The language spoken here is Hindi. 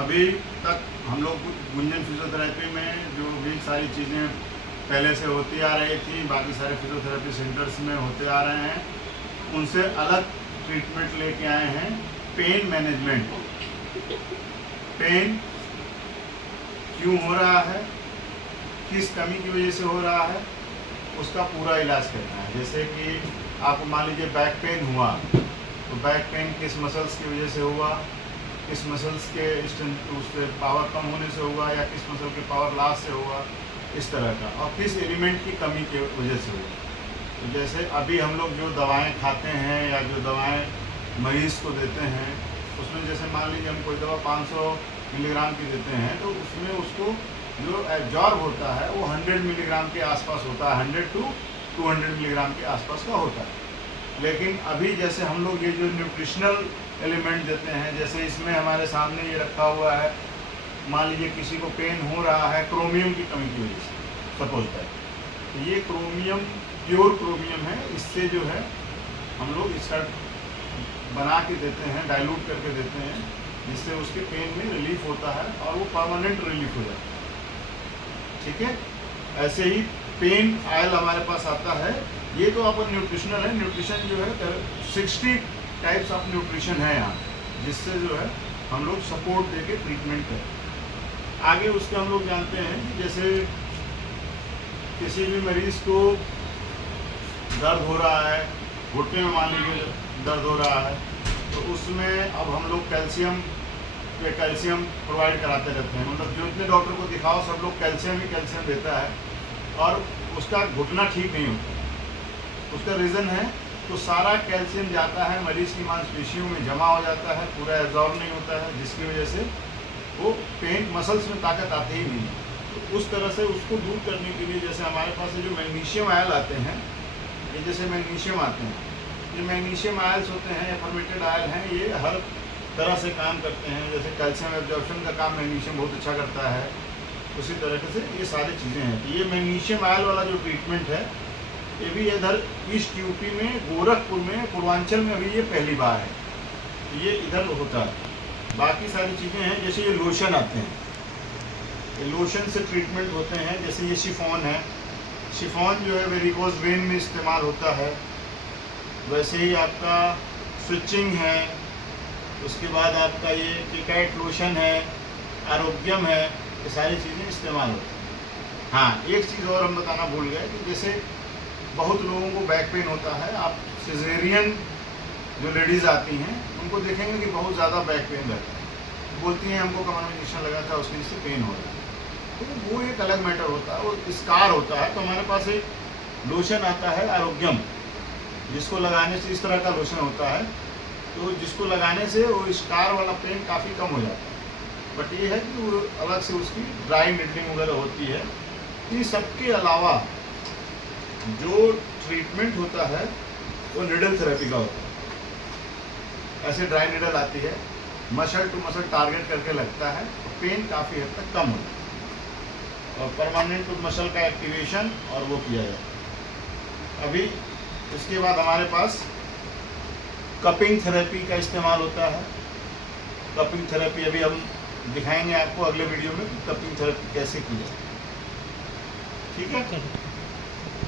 अभी तक हम लोग गुंजन फिजियोथेरेपी में जो भी सारी चीज़ें पहले से होती आ रही थी, बाकी सारे फिजियोथेरेपी सेंटर्स में होते आ रहे हैं, उनसे अलग ट्रीटमेंट लेके आए हैं। पेन मैनेजमेंट, पेन क्यों हो रहा है, किस कमी की वजह से हो रहा है, उसका पूरा इलाज करना है। जैसे कि आपको मान लीजिए बैक पेन हुआ, तो बैक पेन किस मसल्स की वजह से हुआ, किस मसल्स के उससे पावर कम होने से हुआ, या किस मसल के पावर लॉस से हुआ, इस तरह का, और किस एलिमेंट की कमी की वजह से हुआ। तो जैसे अभी हम लोग जो दवाएं खाते हैं या जो दवाएं मरीज़ को देते हैं, उसमें जैसे मान लीजिए हम कोई दवा 500 मिलीग्राम की देते हैं, तो उसमें उसको जो एब्जॉर्ब होता है वो 100 मिलीग्राम के आसपास होता है, 100 to 200 मिलीग्राम के आसपास का होता है। लेकिन अभी जैसे हम लोग ये जो न्यूट्रिशनल एलिमेंट देते हैं, जैसे इसमें हमारे सामने ये रखा हुआ है, मान लीजिए किसी को पेन हो रहा है क्रोमियम की कमी की वजह से, सपोज दैट, तो ये क्रोमियम प्योर क्रोमियम है, इससे जो है हम लोग इसका बना के देते हैं, डाइल्यूट करके देते हैं, जिससे उसके पेन में रिलीफ होता है और वो परमानेंट रिलीफ हो जाता है। ठीक है, ऐसे ही पेन ऑयल हमारे पास आता है। ये तो आपका न्यूट्रिशनल है, न्यूट्रिशन जो है 60 टाइप्स ऑफ न्यूट्रिशन है यहाँ, जिससे जो है हम लोग सपोर्ट देके ट्रीटमेंट करें। आगे उसके हम लोग जानते हैं कि जैसे किसी भी मरीज़ को दर्द हो रहा है, घुटने में मान लीजिए दर्द हो रहा है, तो उसमें अब हम लोग कैल्शियम प्रोवाइड कराते रहते हैं। मतलब जो इतने डॉक्टर को दिखाओ सब लोग कैल्शियम ही कैल्शियम देता है, और उसका घुटना ठीक नहीं होता। उसका रीज़न है, तो सारा कैल्शियम जाता है मरीज़ की मांसपेशियों में जमा हो जाता है, पूरा एब्जॉर्ब नहीं होता है, जिसकी वजह से वो पेन मसल्स में ताकत आती ही नहीं है। तो उस तरह से उसको दूर करने के लिए जैसे हमारे पास जो मैग्नीशियम आयल आते हैं, ये जैसे मैग्नीशियम आते हैं, ये मैग्नीशियम आयल्स होते हैं या फर्मेंटेड आयल हैं, ये हर तरह से काम करते हैं। जैसे कैल्शियम एब्जॉर्प्शन का काम मैग्नीशियम बहुत अच्छा करता है, उसी तरीके से ये सारी चीज़ें हैं। तो ये मैग्नीशियम आयल वाला जो ट्रीटमेंट है, ये भी इधर ईस्ट यूपी में, गोरखपुर में, पूर्वांचल में अभी ये पहली बार है, तो ये इधर होता है। बाकी सारी चीज़ें हैं, जैसे ये लोशन आते हैं, ये लोशन से ट्रीटमेंट होते हैं। जैसे ये शिफॉन है, शिफॉन जो है वेरिकोज वेन में इस्तेमाल होता है। वैसे ही आपका स्विचिंग है, उसके बाद आपका ये टिकैट लोशन है, आरोग्यम है, ये सारी चीज़ें इस्तेमाल होती हैं। हाँ, एक चीज़ और हम बताना भूल गए कि जैसे बहुत लोगों को बैक पेन होता है, आप सिजेरियन जो लेडीज़ आती हैं उनको देखेंगे कि बहुत ज़्यादा बैक पेन रहता है, बोलती हैं हमको कमर में इंजेक्शन लगा था उसकी वजह से पेन हो रहा है। तो वो एक अलग मैटर होता है, वो स्कार होता है। तो हमारे पास एक लोशन आता है आरोग्यम, जिसको लगाने से इस तरह का लोशन होता है, तो जिसको लगाने से वो स्कार वाला पेन काफ़ी कम हो जाता है। बट ये है कि वो अलग से उसकी ड्राई निडलिंग वगैरह होती है। इन सबके अलावा जो ट्रीटमेंट होता है वो निडल थेरेपी का होता है। ऐसे ड्राई निडल आती है, मसल टू मसल टारगेट करके लगता है, तो पेन काफ़ी हद तक कम होता है, और परमानेंट टू मसल का एक्टिवेशन और वो किया जाता है। अभी इसके बाद हमारे पास कपिंग थेरेपी का इस्तेमाल होता है। कपिंग थेरेपी अभी हम दिखाएंगे आपको अगले वीडियो में, कपिंग थेरेपी कैसे की जाए। ठीक है।